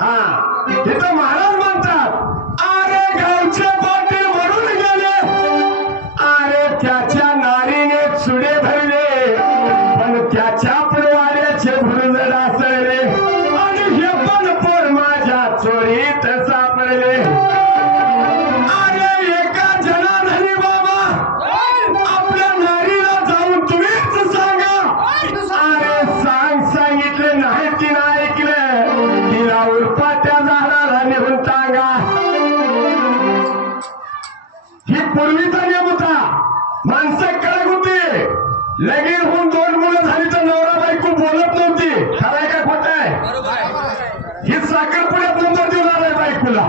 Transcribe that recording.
हा तिथं महाराज म्हणतात अरे गावचे पाटील म्हणून गेले, अरे त्याच्या नारीने चुडे धरले पण त्याच्या पुरवाड्याचे भुर्ज डासळले आणि हे पण पोर माझ्या चोरीत सापडले. अरे एका जनाधारी बाबा आपल्या नारीला जाऊन तुम्हीच सांगा. अरे सांगितले नाही तिला ऐकलं, तिला उरपाट्या झाडाला निघून टांगा. ही पूर्वीचा नियम होता. माणसं कडक होती. लगीन होऊन 2 मुलं झाली तर नवरा बायको बोलत नव्हती. खरंय का खोटं आहे? ही साखरपुड्यात नंबर देऊन आलाय बायकोला.